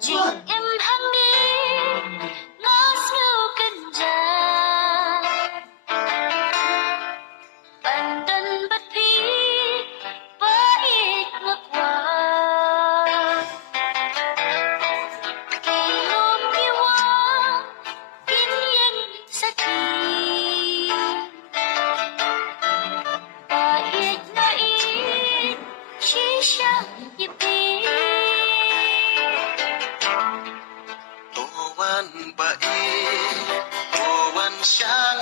Chị em hăng đi ngó sâu cần già bản thân bất phí với ít ngược qua kỳ luôn yêu hoa yên yên sa chi và ít nói ít chỉ sao nhịp đi Tuwan bai, tuwan siyang